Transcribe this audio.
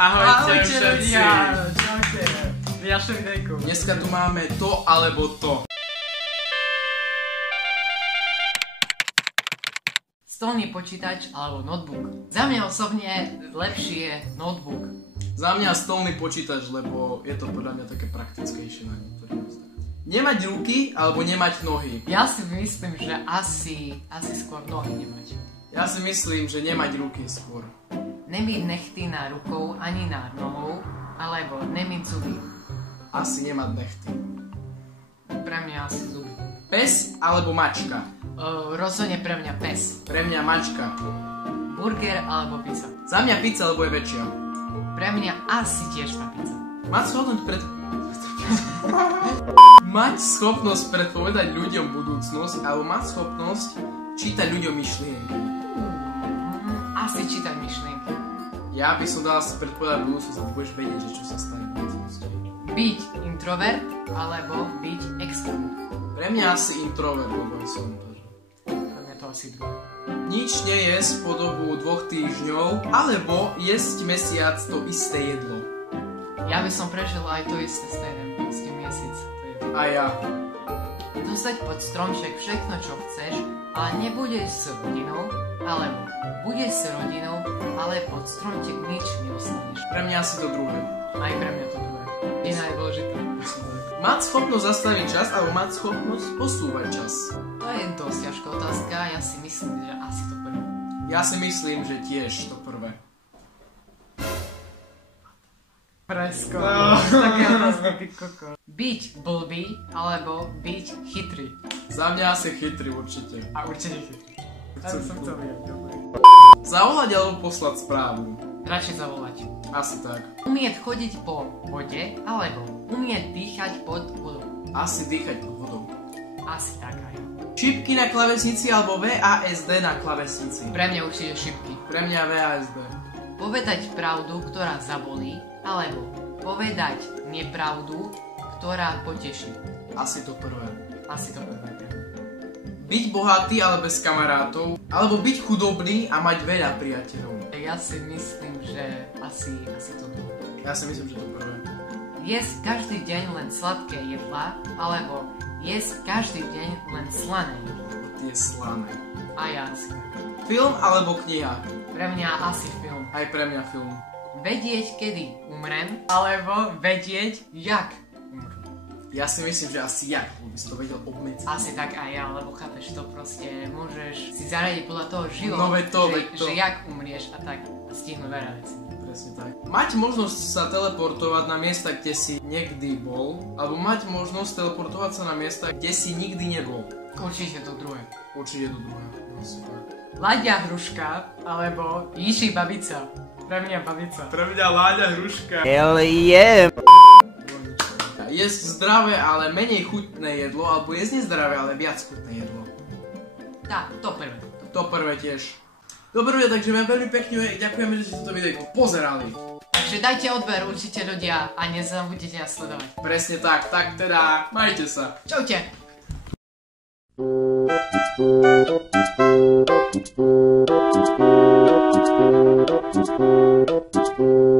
Ahojte všetci! Čaute! Ďalšie videjko. Dneska tu máme to alebo to. Stolný počítač alebo notebook. Za mňa osobne lepší je notebook. Za mňa stolný počítač, lebo je to podľa mňa také praktickejšie na niektorých miestach. Nemať ruky alebo nemať nohy. Ja si myslím, že asi skôr nohy nemať. Ja si myslím, že nemať ruky skôr. Nemyť nechty na rukou ani na nohou, alebo nemyť zuby. Asi nemať nechty. Pre mňa asi zuby. Pes alebo mačka? Rozhodne pre mňa pes. Pre mňa mačka. Burger alebo pizza. Za mňa pizza, lebo je väčšia. Pre mňa asi tiež tá pizza. Mať schopnosť predpovedať ľuďom budúcnosť alebo mať schopnosť čítať ľuďom myšlienky. Asi čítať myšlienky. Ja by som dal si predpovedať budúcnosť a budeš vedieť, že čo sa stane v budúcnosti. Byť introvert alebo byť extrovert. Pre mňa asi introvert, lebo som to. Pre mňa to asi druhé. Nič nejesť po dobu 2 týždňov, alebo jesť mesiac to isté jedlo. Ja by som prežil aj to isté z ten proste mesiac. A ja. Dostať pod stromček všetko, čo chceš, ale nebudeš s rodinou, alebo budeš s rodinou, ale pod stromček nič neostaneš. Pre mňa asi to druhé. Aj pre mňa to druhé. Je najdôležité. Mať schopnosť zastaviť čas, alebo mať schopnosť posúvať čas. To je dosť ťažká otázka, ja si myslím, že asi to prvé. Ja si myslím, že tiež to prvé. Presko. Také otázky, ty koko. Byť blbý, alebo byť chytrý. Za mňa asi chytrý určite. A určite chytrý. Ja som chcel vidieť. Zavolať alebo poslať správu? Radšej zavolať. Asi tak. Umieť chodiť po vode, alebo umieť dýchať pod vodou. Asi dýchať pod vodou. Asi tak aj. Šipky na klavesnici alebo VASD na klavesnici? Pre mňa určite šipky. Pre mňa VASD. Povedať pravdu, ktorá zabolí, alebo povedať nepravdu, ktorá poteší. Asi to prvé. Asi to prvé. Byť bohatý, ale bez kamarátov, alebo byť chudobný a mať veľa priateľov. Ja si myslím, že asi to druhé. Ja si myslím, že to prvé. Jesť každý deň len sladké jedlá, alebo jesť každý deň len slané jedlá. Tie slané. A ja asi. Film alebo kniha? Pre mňa asi film. Aj pre mňa film. Vedieť, kedy umrem, alebo vedieť, jak umrem. Ja si myslím, že asi jak, by si to vedel obmedziť. Asi tak aj ja, lebo chápeš, to proste môžeš si zaradiť podľa toho život, No veď to. že jak umrieš a tak a stihnú veľa vecí. Presne tak. Mať možnosť sa teleportovať na miesta, kde si niekdy bol, alebo mať možnosť teleportovať sa na miesta, kde si nikdy nebol. Určite to druhé. Určite to druhé. Asi tak. Láďa hruška, alebo Jíši babica. Pre mňa babica. Pre mňa Láďa hruška. Hell yeah! Jesť zdravé, ale menej chutné jedlo, alebo jesť nezdravé, ale viac chutné jedlo. Tá, to prvé. To prvé tiež. Dobre, takže vám veľmi pekne ďakujeme, že ste toto videjko pozerali. Takže dajte odber určite ľudia a nezabudnite nás sledovať. Presne tak, tak teda, majte sa. Čaute! Thank you.